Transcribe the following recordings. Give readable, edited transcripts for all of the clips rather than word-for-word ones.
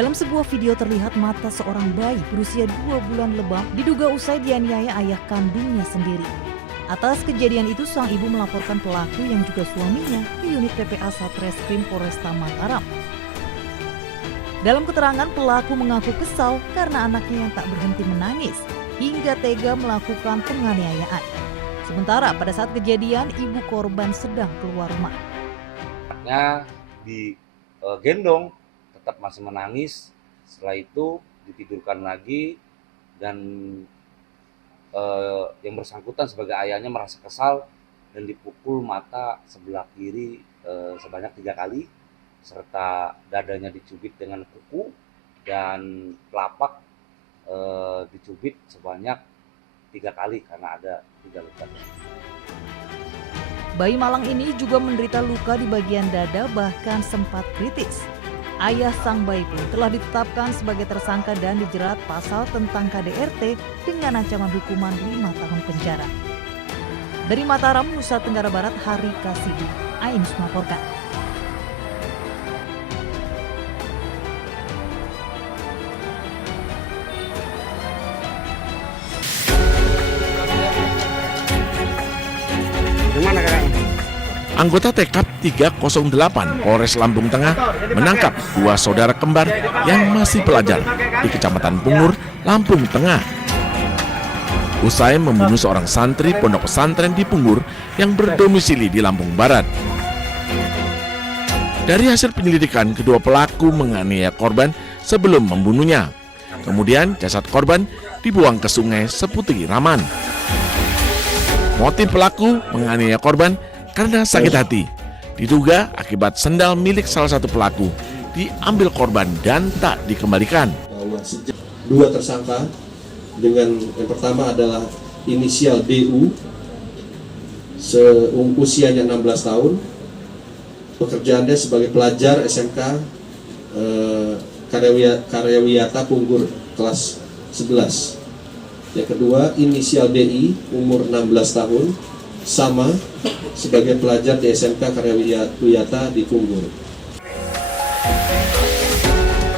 Dalam sebuah video terlihat mata seorang bayi berusia 2 bulan lebam diduga usai dianiaya ayah kandungnya sendiri. Atas kejadian itu sang ibu melaporkan pelaku yang juga suaminya ke unit PPA Satreskrim Polresta Mataram. Dalam keterangan, pelaku mengaku kesal karena anaknya yang tak berhenti menangis hingga tega melakukan penganiayaan. Sementara pada saat kejadian, ibu korban sedang keluar rumah. Anaknya digendong, tetap masih menangis. Setelah itu ditidurkan lagi dan yang bersangkutan sebagai ayahnya merasa kesal dan dipukul mata sebelah kiri sebanyak 3 kali, serta dadanya dicubit dengan kuku dan telapak dicubit sebanyak 3 kali karena ada 3 luka. Bayi malang ini juga menderita luka di bagian dada bahkan sempat kritis. Ayah sang bayi pun telah ditetapkan sebagai tersangka dan dijerat pasal tentang KDRT dengan ancaman hukuman 5 tahun penjara. Dari Mataram, Nusa Tenggara Barat, Hari Kasibi, Ainus melaporkan. Anggota Tekap 308 Polres Lampung Tengah menangkap 2 saudara kembar yang masih pelajar di Kecamatan Pungur, Lampung Tengah. Usai membunuh seorang santri pondok pesantren di Pungur yang berdomisili di Lampung Barat. Dari hasil penyelidikan, kedua pelaku menganiaya korban sebelum membunuhnya. Kemudian jasad korban dibuang ke Sungai Seputih Raman. Motif pelaku menganiaya korban karena sakit hati, diduga akibat sendal milik salah satu pelaku diambil korban dan tak dikembalikan. Bahwa sejak 2 tersangka dengan yang pertama adalah inisial DU, usianya 16 tahun, pekerjaannya sebagai pelajar SMK Karyawiyata Pungur kelas 11. Yang kedua inisial DI, umur 16 tahun, sama sebagai pelajar di SMK Karyawiyata di Pungur.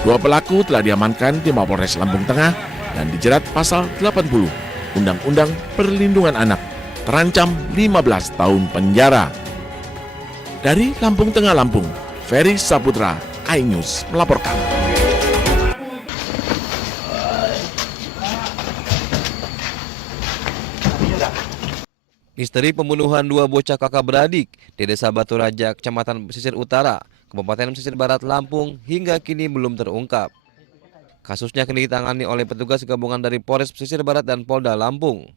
2 pelaku telah diamankan di Mapolres Lampung Tengah dan dijerat pasal 80 Undang-Undang Perlindungan Anak, terancam 15 tahun penjara. Dari Lampung Tengah, Lampung, Ferry Saputra, iNews melaporkan. Misteri pembunuhan 2 bocah kakak beradik di Desa Batu Raja, Kecamatan Pesisir Utara, Kabupaten Pesisir Barat, Lampung hingga kini belum terungkap. Kasusnya kini ditangani oleh petugas gabungan dari Polres Pesisir Barat dan Polda Lampung.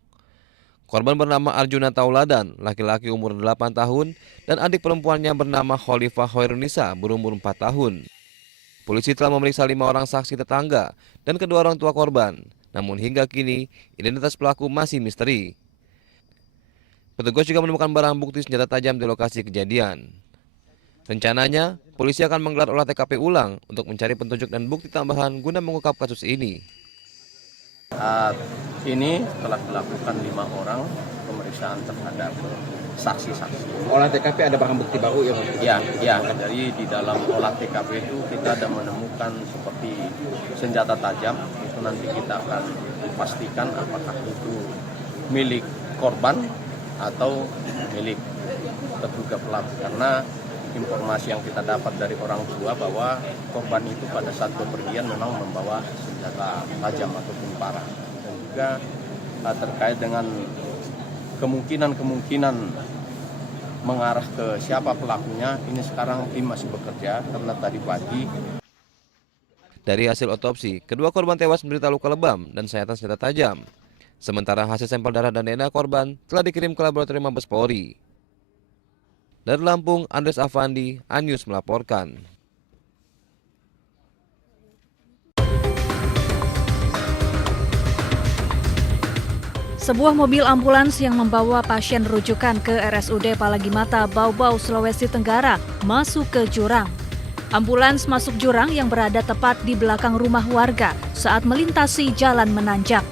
Korban bernama Arjuna Tauladan, laki-laki umur 8 tahun, dan adik perempuannya bernama Khalifah Hoirunisa berumur 4 tahun. Polisi telah memeriksa 5 orang saksi tetangga dan kedua orang tua korban. Namun hingga kini identitas pelaku masih misteri. Petugas juga menemukan barang bukti senjata tajam di lokasi kejadian. Rencananya, polisi akan menggelar olah TKP ulang untuk mencari petunjuk dan bukti tambahan guna mengungkap kasus ini. Saat ini telah dilakukan 5 orang pemeriksaan terhadap saksi-saksi. Olah TKP ada barang bukti baru ya? Ya, jadi di dalam olah TKP itu kita ada menemukan seperti senjata tajam. Itu nanti kita akan pastikan apakah itu milik korban atau milik terduga pelaku, karena informasi yang kita dapat dari orang tua bahwa korban itu pada saat bepergian memang membawa senjata tajam ataupun parang, dan juga terkait dengan kemungkinan mengarah ke siapa pelakunya. Ini sekarang tim masih bekerja karena tadi pagi. Dari hasil otopsi, kedua korban tewas menderita luka lebam dan sayatan senjata tajam. Sementara hasil sampel darah dan DNA korban telah dikirim ke laboratorium Mabes Polri. Dari Lampung, Andres Afandi, iNews melaporkan. Sebuah mobil ambulans yang membawa pasien rujukan ke RSUD Palagimata, Bau-Bau, Sulawesi Tenggara masuk ke jurang. Ambulans masuk jurang yang berada tepat di belakang rumah warga saat melintasi jalan menanjak.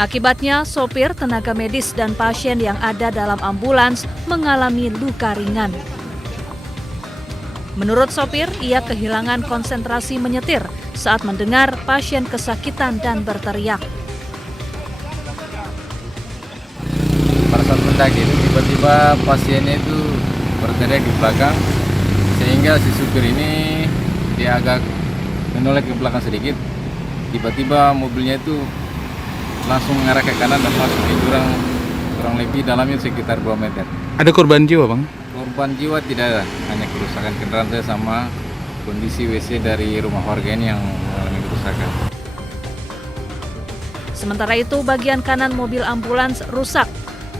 Akibatnya, sopir, tenaga medis, dan pasien yang ada dalam ambulans mengalami luka ringan. Menurut sopir, ia kehilangan konsentrasi menyetir saat mendengar pasien kesakitan dan berteriak. Pada saat mendaki itu tiba-tiba pasiennya itu berteriak di belakang, sehingga si supir ini dia agak menoleh ke belakang sedikit. Tiba-tiba mobilnya itu langsung mengarah ke kanan dan masuk ke jurang kurang lebih dalamnya sekitar 2 meter. Ada korban jiwa, Bang? Korban jiwa tidak ada, hanya kerusakan kendaraan saya sama kondisi WC dari rumah warga ini yang mengalami kerusakan. Sementara itu, bagian kanan mobil ambulans rusak.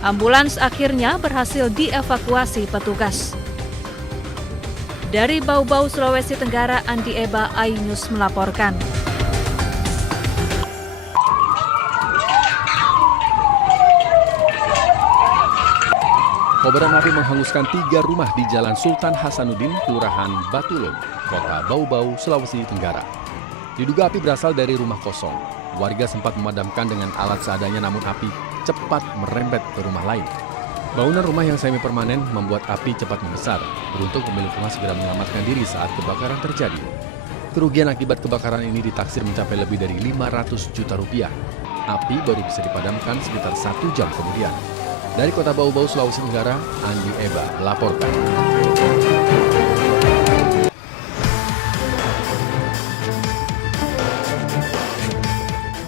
Ambulans akhirnya berhasil dievakuasi petugas. Dari Bau-Bau, Sulawesi Tenggara, Andi Eba, iNews melaporkan. Kobaran api menghanguskan 3 rumah di Jalan Sultan Hasanuddin, Kelurahan Batulung, Kota Bau-Bau, Sulawesi Tenggara. Diduga api berasal dari rumah kosong. Warga sempat memadamkan dengan alat seadanya, namun api cepat merembet ke rumah lain. Bangunan rumah yang semi permanen membuat api cepat membesar. Beruntung pemilik rumah segera menyelamatkan diri saat kebakaran terjadi. Kerugian akibat kebakaran ini ditaksir mencapai lebih dari 500 juta rupiah. Api baru bisa dipadamkan sekitar 1 jam kemudian. Dari Kota Bau-Bau, Sulawesi Tenggara, Andi Eba melaporkan.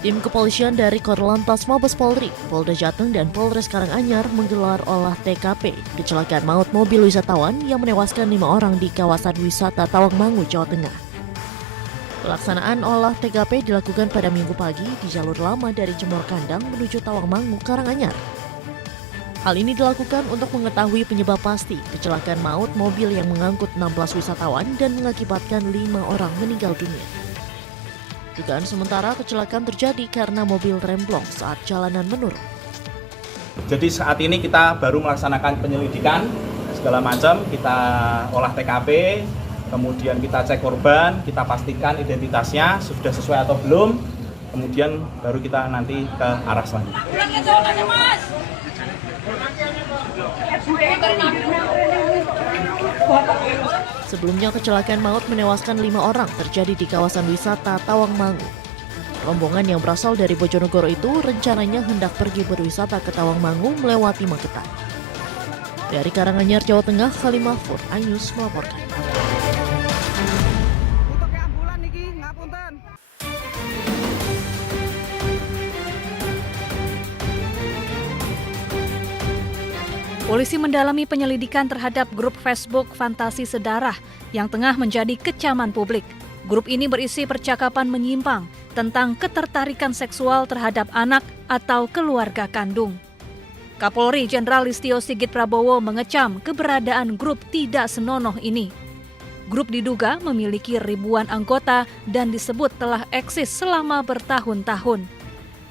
Tim kepolisian dari Korlantas Mabes Polri, Polda Jateng, dan Polres Karanganyar menggelar olah TKP kecelakaan maut mobil wisatawan yang menewaskan 5 orang di kawasan wisata Tawangmangu, Jawa Tengah. Pelaksanaan olah TKP dilakukan pada Minggu pagi di jalur lama dari Jemor Kandang menuju Tawangmangu, Karanganyar. Hal ini dilakukan untuk mengetahui penyebab pasti kecelakaan maut mobil yang mengangkut 16 wisatawan dan mengakibatkan 5 orang meninggal dunia. Dugaan sementara kecelakaan terjadi karena mobil remblong saat jalanan menurun. Jadi saat ini kita baru melaksanakan penyelidikan segala macam, kita olah TKP, kemudian kita cek korban, kita pastikan identitasnya sudah sesuai atau belum, kemudian baru kita nanti ke arah selanjutnya. Sebelumnya kecelakaan maut menewaskan 5 orang terjadi di kawasan wisata Tawangmangu. Rombongan yang berasal dari Bojonegoro itu rencananya hendak pergi berwisata ke Tawangmangu melewati Magetan. Dari Karanganyar, Jawa Tengah, Khalil Mahfud, iNews melaporkan. Polisi mendalami penyelidikan terhadap grup Facebook Fantasi Sedarah yang tengah menjadi kecaman publik. Grup ini berisi percakapan menyimpang tentang ketertarikan seksual terhadap anak atau keluarga kandung. Kapolri Jenderal Listio Sigit Prabowo mengecam keberadaan grup tidak senonoh ini. Grup diduga memiliki ribuan anggota dan disebut telah eksis selama bertahun-tahun.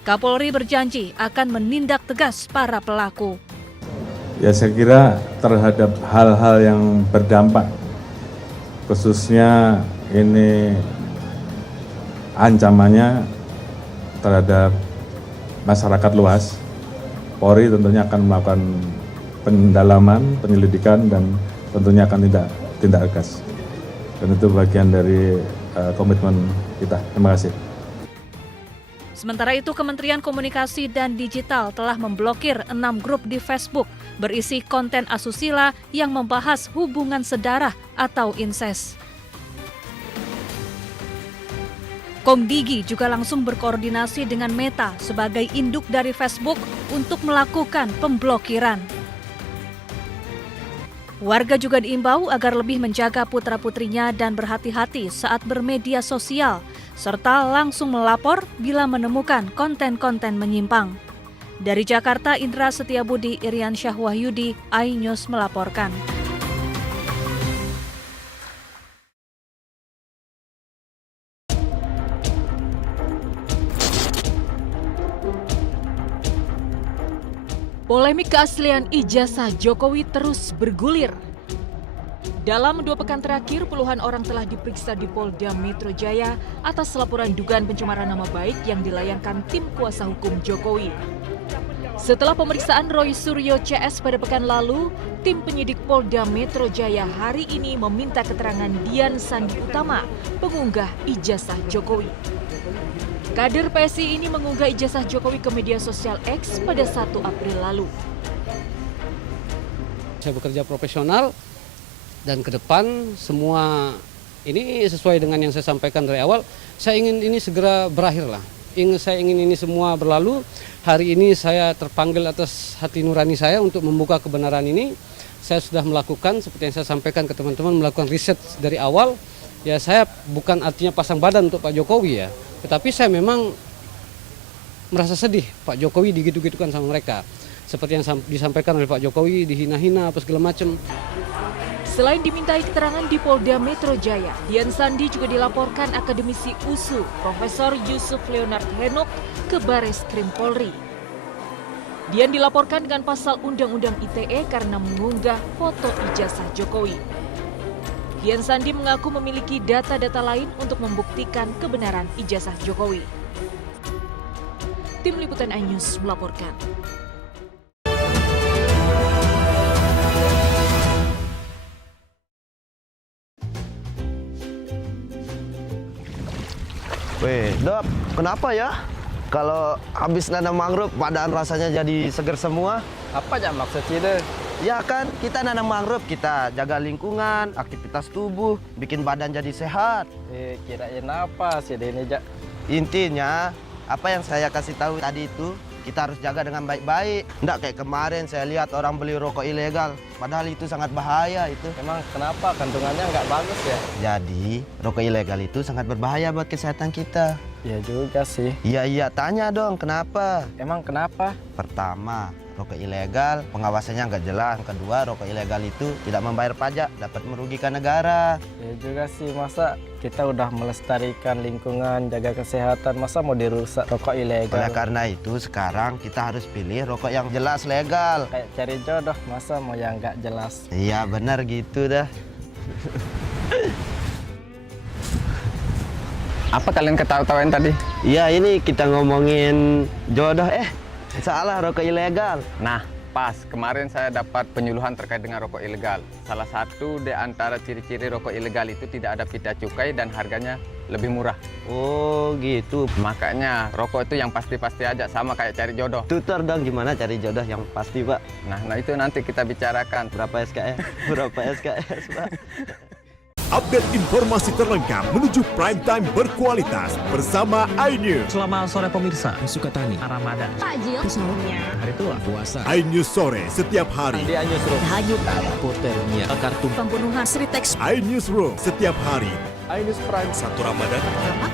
Kapolri berjanji akan menindak tegas para pelaku. Ya, saya kira terhadap hal-hal yang berdampak, khususnya ini ancamannya terhadap masyarakat luas, Polri tentunya akan melakukan pendalaman, penyelidikan, dan tentunya akan tindak tegas. Dan itu bagian dari komitmen kita. Terima kasih. Sementara itu, Kementerian Komunikasi dan Digital telah memblokir 6 grup di Facebook berisi konten asusila yang membahas hubungan sedarah atau inses. Komdigi juga langsung berkoordinasi dengan Meta sebagai induk dari Facebook untuk melakukan pemblokiran. Warga juga diimbau agar lebih menjaga putra-putrinya dan berhati-hati saat bermedia sosial, serta langsung melapor bila menemukan konten-konten menyimpang. Dari Jakarta, Indra Setiabudi, Irian Syah Wahyudi, iNews melaporkan. Polemik keaslian ijazah Jokowi terus bergulir. Dalam 2 pekan terakhir, puluhan orang telah diperiksa di Polda Metro Jaya atas laporan dugaan pencemaran nama baik yang dilayangkan tim kuasa hukum Jokowi. Setelah pemeriksaan Roy Suryo CS pada pekan lalu, tim penyidik Polda Metro Jaya hari ini meminta keterangan Dian Sandi Utama, pengunggah ijazah Jokowi. Kader PSI ini mengunggah ijazah Jokowi ke media sosial X pada 1 April lalu. Saya bekerja profesional dan ke depan semua ini sesuai dengan yang saya sampaikan dari awal. Saya ingin ini segera berakhir lah. Saya ingin ini semua berlalu. Hari ini saya terpanggil atas hati nurani saya untuk membuka kebenaran ini. Saya sudah melakukan seperti yang saya sampaikan ke teman-teman, melakukan riset dari awal. Ya saya bukan artinya pasang badan untuk Pak Jokowi ya. Tetapi saya memang merasa sedih Pak Jokowi digitu-gitukan sama mereka. Seperti yang disampaikan oleh Pak Jokowi, dihina-hina apa segala macam. Selain dimintai keterangan di Polda Metro Jaya, Dian Sandi juga dilaporkan akademisi USU, Profesor Yusuf Leonard Henok ke Bares Krim Polri. Dian dilaporkan dengan pasal Undang-Undang ITE karena mengunggah foto ijazah Jokowi. Dian Sandi mengaku memiliki data-data lain untuk membuktikan kebenaran ijazah Jokowi. Tim Liputan iNews melaporkan. Weh, Dok, kenapa ya? Kalau habis nanam mangrove, badan rasanya jadi seger semua. Apa aja maksudnya? Ya kan, kita nanam mangrove, kita jaga lingkungan, aktivitas tubuh, bikin badan jadi sehat. Kirain apa sih ini, Jak? Intinya, apa yang saya kasih tahu tadi itu, kita harus jaga dengan baik-baik. Nggak kayak kemarin saya lihat orang beli rokok ilegal, padahal itu sangat bahaya itu. Emang kenapa? Kandungannya nggak bagus ya? Jadi, rokok ilegal itu sangat berbahaya buat kesehatan kita. Ya juga sih. Iya, tanya dong, kenapa? Emang kenapa? Pertama, rokok ilegal pengawasannya nggak jelas. Kedua, rokok ilegal itu tidak membayar pajak, dapat merugikan negara. Ya juga sih, masa kita udah melestarikan lingkungan, jaga kesehatan, masa mau dirusak rokok ilegal? Oleh karena itu, sekarang kita harus pilih rokok yang jelas legal. Kayak cari jodoh, masa mau yang nggak jelas? Iya, benar gitu dah. Apa kalian ketawa-tawain tadi? Iya, ini kita ngomongin jodoh. Salah, rokok ilegal. Nah, pas kemarin saya dapat penyuluhan terkait dengan rokok ilegal. Salah satu di antara ciri-ciri rokok ilegal itu tidak ada pita cukai dan harganya lebih murah. Oh gitu. Makanya rokok itu yang pasti-pasti aja, sama kayak cari jodoh. Tutor dong gimana cari jodoh yang pasti, Pak. Nah itu nanti kita bicarakan. Berapa SKS? Berapa SKS, Pak? Update informasi terlengkap menuju prime time berkualitas bersama iNews. Selamat sore pemirsa, Sukatani, Ramadan, Takjil, Pesawatnya, Hari Tua, Puasa. iNews sore setiap hari. Di iNews Room, Hanyut, Hipotermia, kartu pembunuhan Sritex, iNews Room setiap hari. iNews Prime 1 Ramadan.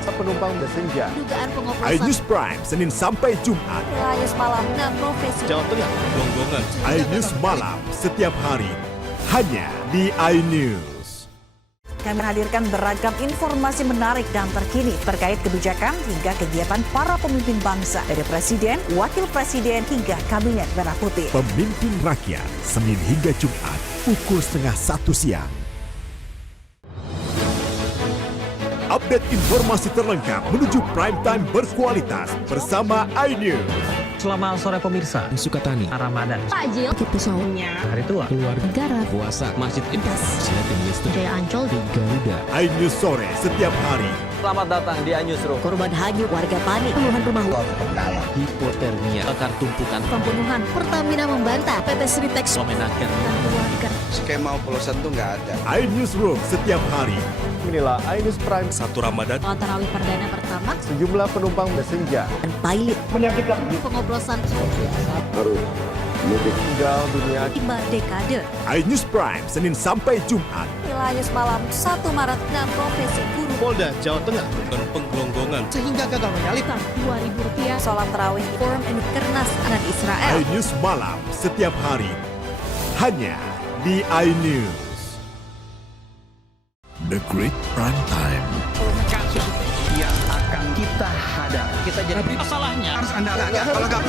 Penumpang bersenja. dugaan pengoplosan, iNews Prime Senin sampai Jumat. iNews malam 6 profesi. Jawa Tengah, Longgongan. iNews malam setiap hari hanya di iNews. Kami menghadirkan beragam informasi menarik dan terkini terkait kebijakan hingga kegiatan para pemimpin bangsa dari Presiden, Wakil Presiden hingga Kabinet Merah Putih. Pemimpin Rakyat, Senin hingga Jumat, pukul 12:30 siang. Update informasi terlengkap menuju prime time berkualitas bersama iNews. Selamat sore pemirsa, Sukatani, Ramadan, Takjil, Pesawatnya, Hari Tua, Keluarga, Negara, Puasa, Masjid Intas, Silatin Listrik, Jaya Ancol, Garuda. iNews sore setiap hari. Selamat datang di iNews Room. Korban hanyut, warga panik, puluhan rumah Hipotermia, bakar tumpukan, pembunuhan. Pertamina membantah PT Sritex memenangkan dan keluarga. Skema oplosan tuh nggak ada. iNews Room setiap hari. Inilah iNews Prime 1 Ramadan. Tarawih perdana pertama Sejumlah penumpang bersenja. dan pilot. Menyakitkan. pengoplosan Harus meninggal dunia. 5 dekade. iNews Prime Senin sampai Jumat. iNews malam 1 Maret 6 profesi guru. Polda Jawa Tengah dan Penggelonggongan. Sehingga gagal menyalip. Rp2.000. Sholat tarawih Forum Kernas dan Israel. iNews malam setiap hari hanya di iNews. The Great Prime Time. kasus yang akan kita hadapi. Kita jadi masalahnya harus Anda kalau nggak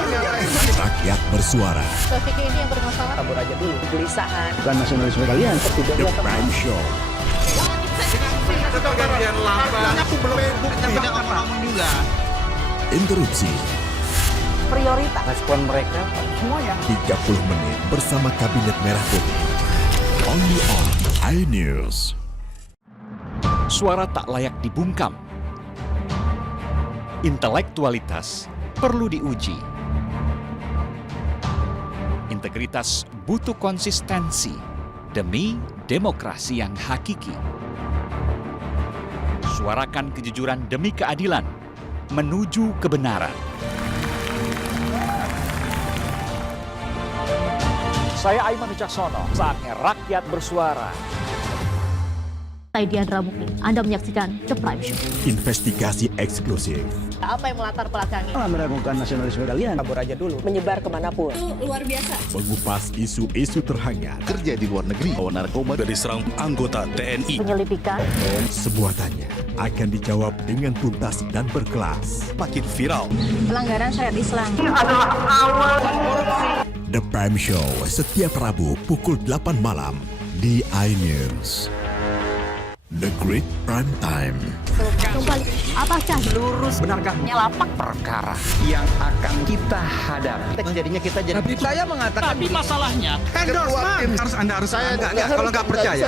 Rakyat bersuara. Traffic ini yang bermasalah. kabur aja dulu. Kegelisahan. Bukan nasionalisme kalian, The Prime Show. Aku belum bukti ngomong juga. Interupsi. prioritas. Respon mereka semuanya. 30 menit bersama Kabinet Merah Putih. Only on iNews. Suara tak layak dibungkam. Intelektualitas perlu diuji. Integritas butuh konsistensi demi demokrasi yang hakiki. Suarakan kejujuran demi keadilan menuju kebenaran. Saya Aiman Wicaksono, saatnya rakyat bersuara. Saya Diandra Mukti, Anda menyaksikan The Prime Show. Investigasi eksklusif. Apa yang melatar belakangi? Meragukan nasionalisme kalian. Kabur aja dulu. Menyebar kemanapun. Itu luar biasa. Mengupas isu-isu terhangat. Kerja di luar negeri, bawa narkoba dari serang anggota TNI. Penyelidikan. Semua tanya akan dijawab dengan tuntas dan berkelas. Makin viral. Pelanggaran syariat Islam. The Prime Show setiap Rabu pukul 8 malam di iNews. The Great Prime Time. Kembali, apakah Lurus, benarkah lapak perkara yang akan kita hadapi? Jadinya kita jadi. Tapi saya mengatakan. Tapi masalahnya Endorsement. Harus saya kalau nggak percaya.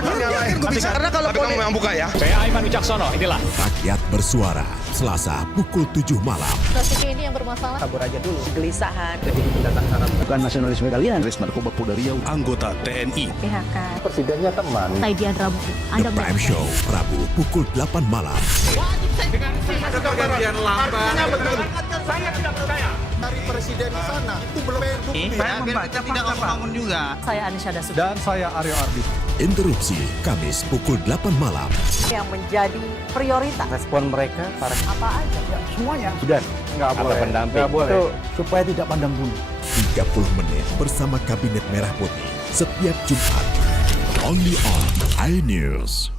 Karena kalau kamu yang buka ya. Saya Aiman Wicaksono, inilah. Rakyat bersuara, Selasa pukul 7 malam. strategi ini yang bermasalah? Kabur aja dulu. Kegelisahan. Jadi pendatang haram. Bukan nasionalisme kalian. Res narkoba Polda Riau, anggota TNI. PHK. Presidennya teman. Saya Diandra Mukti, The Anda Prime Show, Rabu pukul 8 malam. Ada pergantian lambat. Saya tidak percaya. Dari presiden di sana itu belum bukti. Saya membaca tidak ngomong juga. Saya Anisha Dasuki. Dan saya Aryo Ardi. Interupsi, Kamis pukul 8 malam. Yang menjadi prioritas. Respon mereka para Apa aja? semuanya. sudah nggak boleh. pendamping. Nggak boleh. Itu supaya tidak pandang bulu. 30 menit bersama Kabinet Merah Putih setiap Jumat. Only on iNews.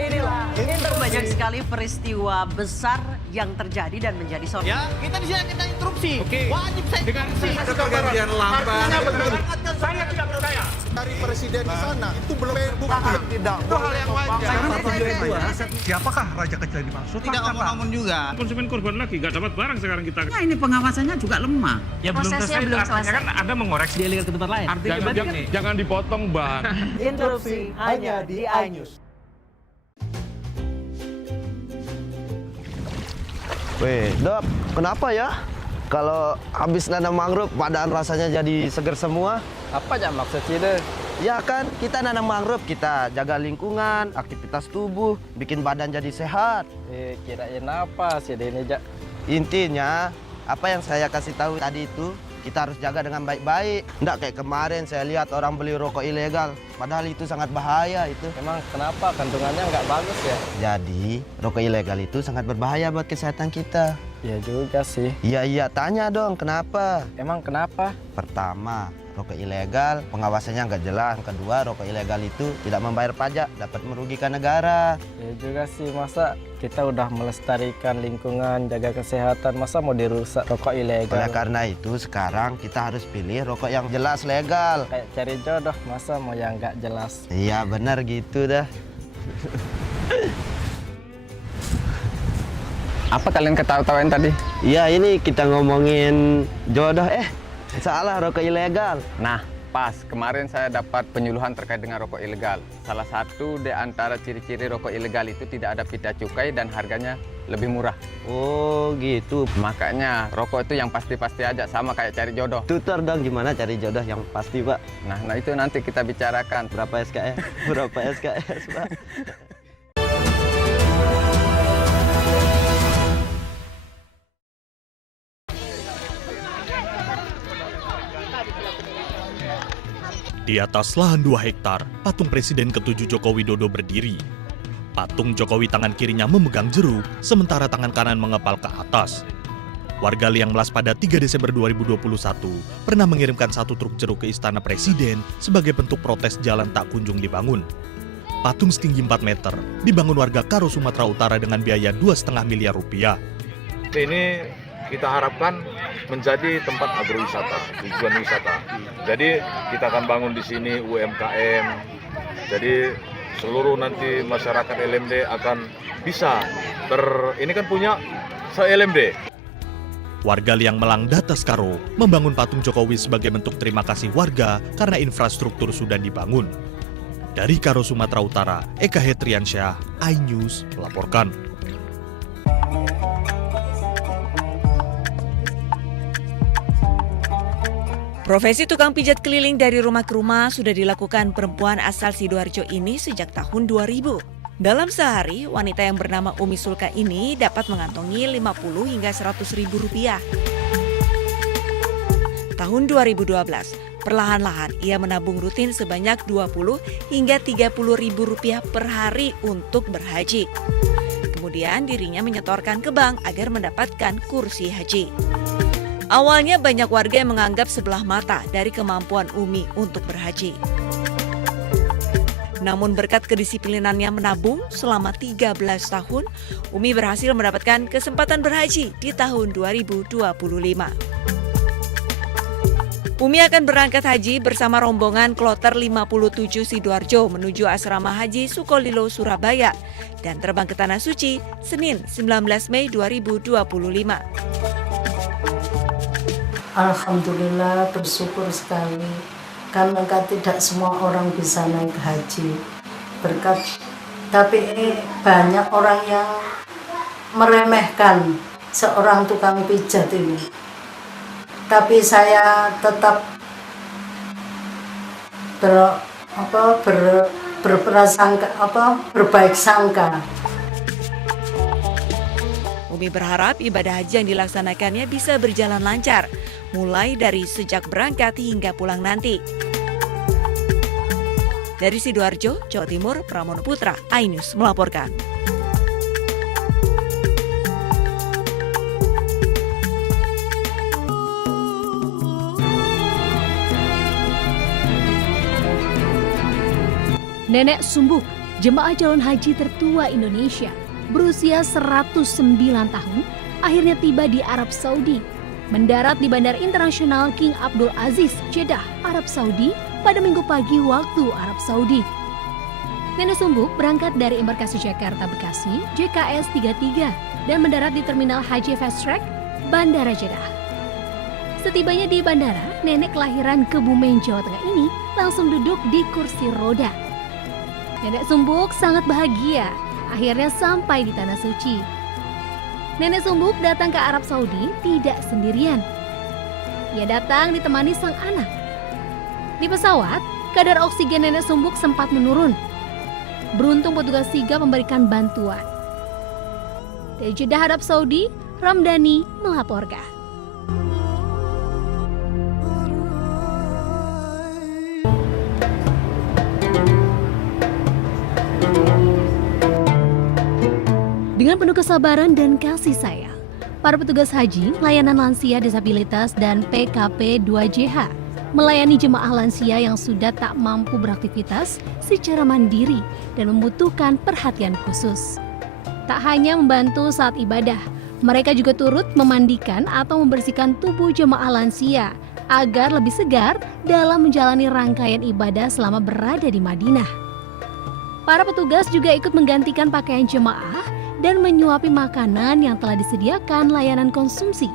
Inilah banyak sekali peristiwa besar yang terjadi dan menjadi sorotan. ya kita di sini kita interupsi. Wajib saya Dengan ada pergantian lambat. Saya tidak percaya. Dari presiden di sana itu belum bukti. Tidak. itu hal yang wajar. Siapakah raja kecil yang dimaksud? Tidak ngomong juga. Konsumen korban lagi, nggak dapat barang sekarang kita. Nah, ini pengawasannya juga lemah. Ya Prosesnya belum selesai. Kan Anda mengoreksi. Dia lihat ke tempat lain. Jangan dipotong, Bang. Interupsi hanya di iNews. Weh, Dok, kenapa ya? Kalau habis nanam mangrove, badan rasanya jadi seger semua. Apa aja maksud sih deh? Ya kan, kita nanam mangrove, kita jaga lingkungan, aktivitas tubuh, bikin badan jadi sehat. Kirain apa sih ini Jak? Intinya, apa yang saya kasih tahu tadi itu, kita harus jaga dengan baik-baik. Nggak kayak kemarin saya lihat orang beli rokok ilegal, padahal itu sangat bahaya itu. Emang kenapa kandungannya nggak bagus ya? Jadi, rokok ilegal itu sangat berbahaya buat kesehatan kita. Ya juga sih. Iya, tanya dong, kenapa? Emang kenapa? Pertama, rokok ilegal, pengawasannya nggak jelas. Kedua, rokok ilegal itu tidak membayar pajak, dapat merugikan negara. Ya juga sih, masa kita udah melestarikan lingkungan, jaga kesehatan, masa mau dirusak rokok ilegal? Oleh karena itu, sekarang kita harus pilih rokok yang jelas legal. Kayak cari jodoh, masa mau yang nggak jelas? Iya, benar gitu dah. Apa kalian ketawa-tawain tadi? Iya, ini kita ngomongin jodoh. Salah, rokok ilegal. Nah, pas kemarin saya dapat penyuluhan terkait dengan rokok ilegal. Salah satu di antara ciri-ciri rokok ilegal itu tidak ada pita cukai dan harganya lebih murah. Oh gitu. Makanya rokok itu yang pasti-pasti aja, sama kayak cari jodoh. Tutor dong gimana cari jodoh yang pasti, Pak. Nah itu nanti kita bicarakan. Berapa SKS? Berapa SKS, Pak? Di atas lahan 2 hektar, patung Presiden ke-7 Joko Widodo berdiri. Patung Jokowi tangan kirinya memegang jeru, sementara tangan kanan mengepal ke atas. Warga Liang Melas pada 3 Desember 2021 pernah mengirimkan 1 truk jeruk ke Istana Presiden sebagai bentuk protes jalan tak kunjung dibangun. Patung setinggi 4 meter dibangun warga Karo, Sumatera Utara dengan biaya 2,5 miliar rupiah. Ini kita harapkan menjadi tempat agrowisata, tujuan wisata. Jadi kita akan bangun di sini UMKM. Jadi seluruh nanti masyarakat LMD akan bisa ini kan punya se-LMD. Warga Liang Melang Dataskaro membangun patung Jokowi sebagai bentuk terima kasih warga karena infrastruktur sudah dibangun. Dari Karo, Sumatera Utara, Eka Hetriansyah, iNews melaporkan. Profesi tukang pijat keliling dari rumah ke rumah sudah dilakukan perempuan asal Sidoarjo ini sejak tahun 2000. Dalam sehari, wanita yang bernama Umi Sulka ini dapat mengantongi 50 hingga 100 ribu rupiah. Tahun 2012, perlahan-lahan ia menabung rutin sebanyak 20 hingga 30 ribu rupiah per hari untuk berhaji. Kemudian dirinya menyetorkan ke bank agar mendapatkan kursi haji. Awalnya banyak warga yang menganggap sebelah mata dari kemampuan Umi untuk berhaji. Namun berkat kedisiplinannya menabung selama 13 tahun, Umi berhasil mendapatkan kesempatan berhaji di tahun 2025. Umi akan berangkat haji bersama rombongan Kloter 57 Sidoarjo menuju asrama haji Sukolilo, Surabaya dan terbang ke Tanah Suci Senin 19 Mei 2025. Alhamdulillah, bersyukur sekali karena tidak semua orang bisa naik haji berkat, tapi banyak orang yang meremehkan seorang tukang pijat ini, tapi saya tetap berbaik sangka. Umi berharap ibadah haji yang dilaksanakannya bisa berjalan lancar, mulai dari sejak berangkat hingga pulang nanti. Dari Sidoarjo, Jawa Timur, Pramono Putra, iNews melaporkan. Nenek Sumbuk, jemaah calon haji tertua Indonesia, berusia 109 tahun, akhirnya tiba di Arab Saudi. Mendarat di Bandara Internasional King Abdul Aziz, Jeddah, Arab Saudi pada Minggu pagi waktu Arab Saudi. Nenek Sumbuk berangkat dari embarkasi Jakarta Bekasi, JKS 33, dan mendarat di Terminal Haji Fast Track, Bandara Jeddah. Setibanya di bandara, nenek kelahiran Kebumen, Jawa Tengah ini langsung duduk di kursi roda. Nenek Sumbuk sangat bahagia, akhirnya sampai di Tanah Suci. Nenek Sumbuk datang ke Arab Saudi tidak sendirian. Ia datang ditemani sang anak. Di pesawat, kadar oksigen Nenek Sumbuk sempat menurun. Beruntung petugas sigap memberikan bantuan. Dari Jeddah, Arab Saudi, Ramdhani melaporkan. Dengan penuh kesabaran dan kasih sayang, para petugas haji, layanan lansia disabilitas, dan PKP 2JH melayani jemaah lansia yang sudah tak mampu beraktivitas secara mandiri dan membutuhkan perhatian khusus. Tak hanya membantu saat ibadah, mereka juga turut memandikan atau membersihkan tubuh jemaah lansia agar lebih segar dalam menjalani rangkaian ibadah selama berada di Madinah. Para petugas juga ikut menggantikan pakaian jemaah dan menyuapi makanan yang telah disediakan layanan konsumsi.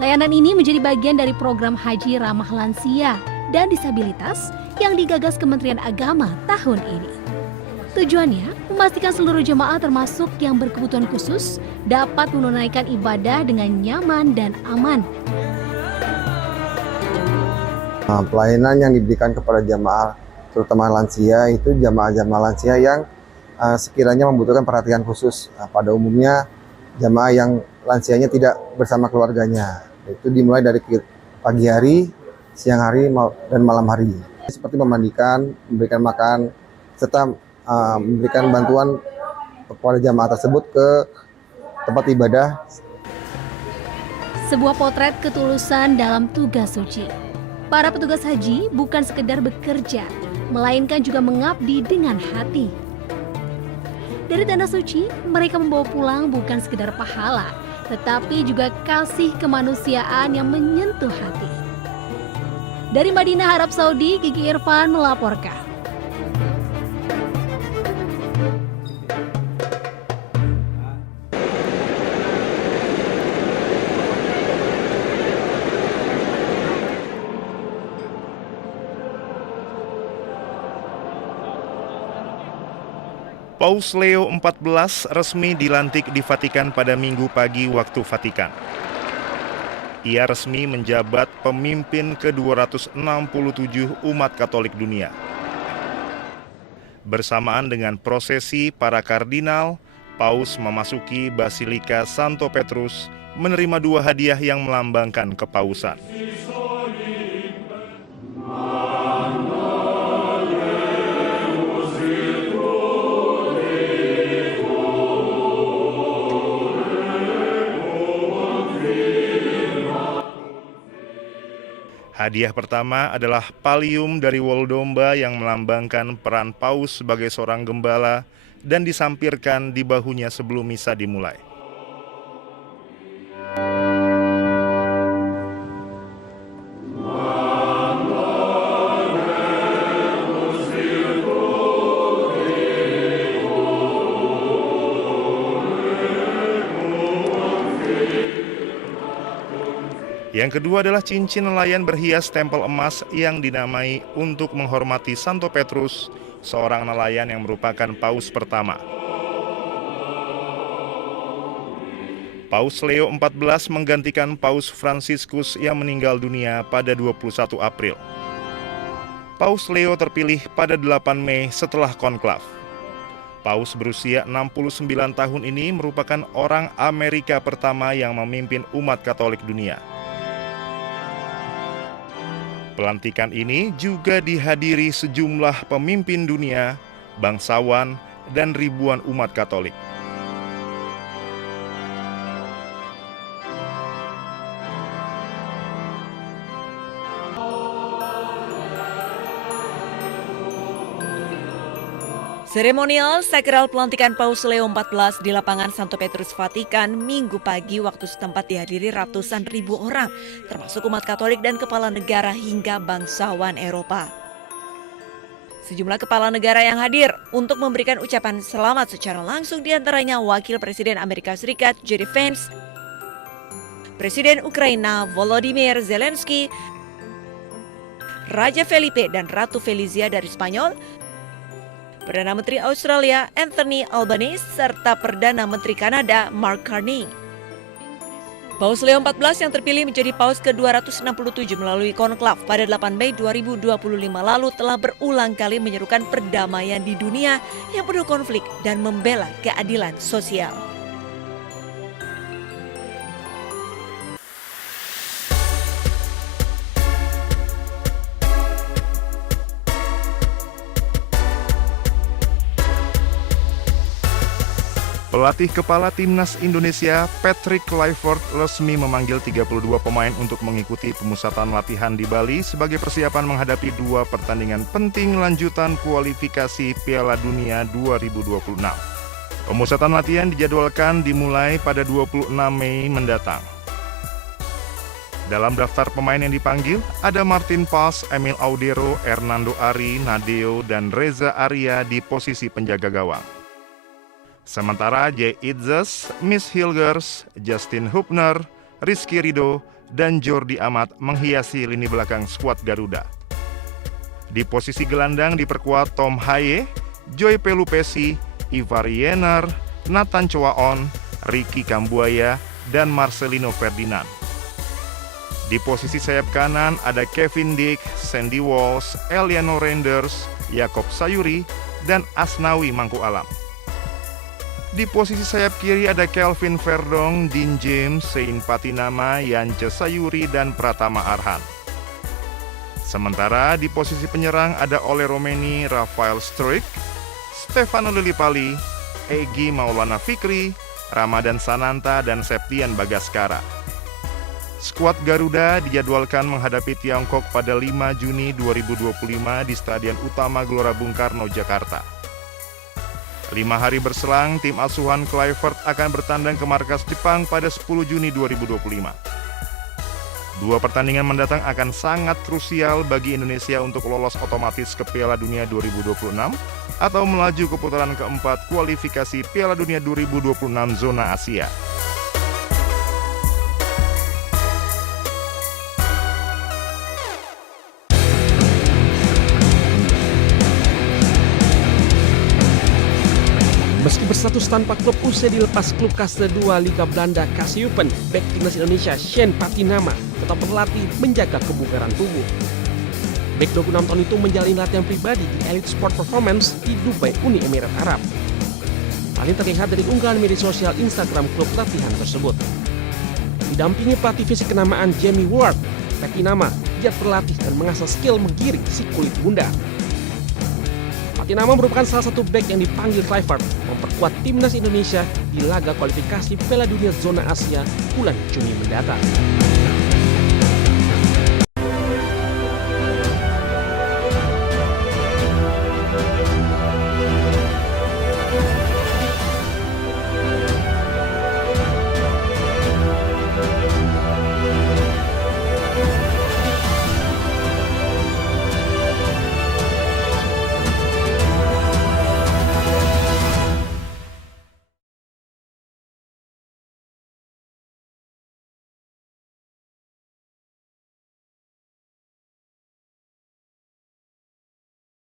Layanan ini menjadi bagian dari program haji ramah lansia dan disabilitas yang digagas Kementerian Agama tahun ini. Tujuannya memastikan seluruh jemaah termasuk yang berkebutuhan khusus dapat menunaikan ibadah dengan nyaman dan aman. Pelayanan yang diberikan kepada jemaah, terutama lansia, itu jemaah-jemaah lansia yang sekiranya membutuhkan perhatian khusus. Pada umumnya jamaah yang lansianya tidak bersama keluarganya, itu dimulai dari pagi hari, siang hari, dan malam hari. Seperti memandikan, memberikan makan, serta memberikan bantuan kepada jamaah tersebut ke tempat ibadah. Sebuah potret ketulusan dalam tugas suci. Para petugas haji bukan sekedar bekerja, melainkan juga mengabdi dengan hati. Dari Tanah Suci, mereka membawa pulang bukan sekedar pahala, tetapi juga kasih kemanusiaan yang menyentuh hati. Dari Madinah, Arab Saudi, Gigi Irfan melaporkan. Paus Leo XIV resmi dilantik di Vatikan pada Minggu pagi waktu Vatikan. Ia resmi menjabat pemimpin ke-267 umat Katolik dunia. Bersamaan dengan prosesi para kardinal, Paus memasuki Basilika Santo Petrus menerima 2 hadiah yang melambangkan kepausan. Hadiah pertama adalah pallium dari wol domba yang melambangkan peran Paus sebagai seorang gembala dan disampirkan di bahunya sebelum misa dimulai. Yang kedua adalah cincin nelayan berhias tempel emas yang dinamai untuk menghormati Santo Petrus, seorang nelayan yang merupakan Paus pertama. Paus Leo XIV menggantikan Paus Fransiskus yang meninggal dunia pada 21 April. Paus Leo terpilih pada 8 Mei setelah konklav. Paus berusia 69 tahun ini merupakan orang Amerika pertama yang memimpin umat Katolik dunia. Pelantikan ini juga dihadiri sejumlah pemimpin dunia, bangsawan, dan ribuan umat Katolik. Seremonial sakral pelantikan Paus Leo XIV di lapangan Santo Petrus Vatikan Minggu pagi waktu setempat dihadiri ratusan ribu orang, termasuk umat Katolik dan kepala negara hingga bangsawan Eropa. Sejumlah kepala negara yang hadir untuk memberikan ucapan selamat secara langsung diantaranya Wakil Presiden Amerika Serikat J.D. Vance, Presiden Ukraina Volodymyr Zelensky, Raja Felipe dan Ratu Felizia dari Spanyol, Perdana Menteri Australia Anthony Albanese, serta Perdana Menteri Kanada Mark Carney. Paus Leo XIV yang terpilih menjadi Paus ke-267 melalui konklav pada 8 Mei 2025 lalu telah berulang kali menyerukan perdamaian di dunia yang penuh konflik dan membela keadilan sosial. Pelatih kepala Timnas Indonesia Patrick Kluivert resmi memanggil 32 pemain untuk mengikuti pemusatan latihan di Bali sebagai persiapan menghadapi 2 pertandingan penting lanjutan kualifikasi Piala Dunia 2026. Pemusatan latihan dijadwalkan dimulai pada 26 Mei mendatang. Dalam daftar pemain yang dipanggil ada Martin Paz, Emil Audero, Hernando Ari, Nadeo, dan Reza Arya di posisi penjaga gawang. Sementara Jay Itzes, Miss Hilgers, Justin Hubner, Rizky Ridho, dan Jordi Amat menghiasi lini belakang skuad Garuda. Di posisi gelandang diperkuat Tom Haye, Joy Pelupesi, Ivar Yener, Nathan Choaon, Ricky Kambuaya, dan Marcelino Ferdinand. Di posisi sayap kanan ada Kevin Dick, Sandy Walsh, Eliano Renders, Yakob Sayuri, dan Asnawi Mangku Alam. Di posisi sayap kiri ada Kelvin Verdong, Dean James, Sein Patinama, Yance Sayuri, dan Pratama Arhan. Sementara di posisi penyerang ada Ole Romeni, Rafael Struik, Stefano Lillipali, Egy Maulana Fikri, Ramadan Sananta, dan Septian Bagaskara. Skuad Garuda dijadwalkan menghadapi Tiongkok pada 5 Juni 2025 di Stadion Utama Gelora Bung Karno, Jakarta. 5 hari berselang, tim asuhan Kluivert akan bertandang ke markas Jepang pada 10 Juni 2025. 2 pertandingan mendatang akan sangat krusial bagi Indonesia untuk lolos otomatis ke Piala Dunia 2026 atau melaju ke putaran keempat kualifikasi Piala Dunia 2026 zona Asia. Meski berstatus tanpa klub usai dilepas klub kasta 2 Liga Belanda Kassiupen, bek timnas Indonesia Shane Patinama tetap berlatih menjaga kebugaran tubuh. Bek 26 tahun itu menjalani latihan pribadi di Elite Sport Performance di Dubai, Uni Emirat Arab. Hal ini terlihat dari unggahan media sosial Instagram klub latihan tersebut. Didampingi pelatih fisik kenamaan Jamie Ward, Patinama giat berlatih dan mengasah skill menggiring si kulit bunda. Patinama merupakan salah satu bek yang dipanggil Kluivert memperkuat timnas Indonesia di laga kualifikasi Piala Dunia Zona Asia bulan Juni mendatang.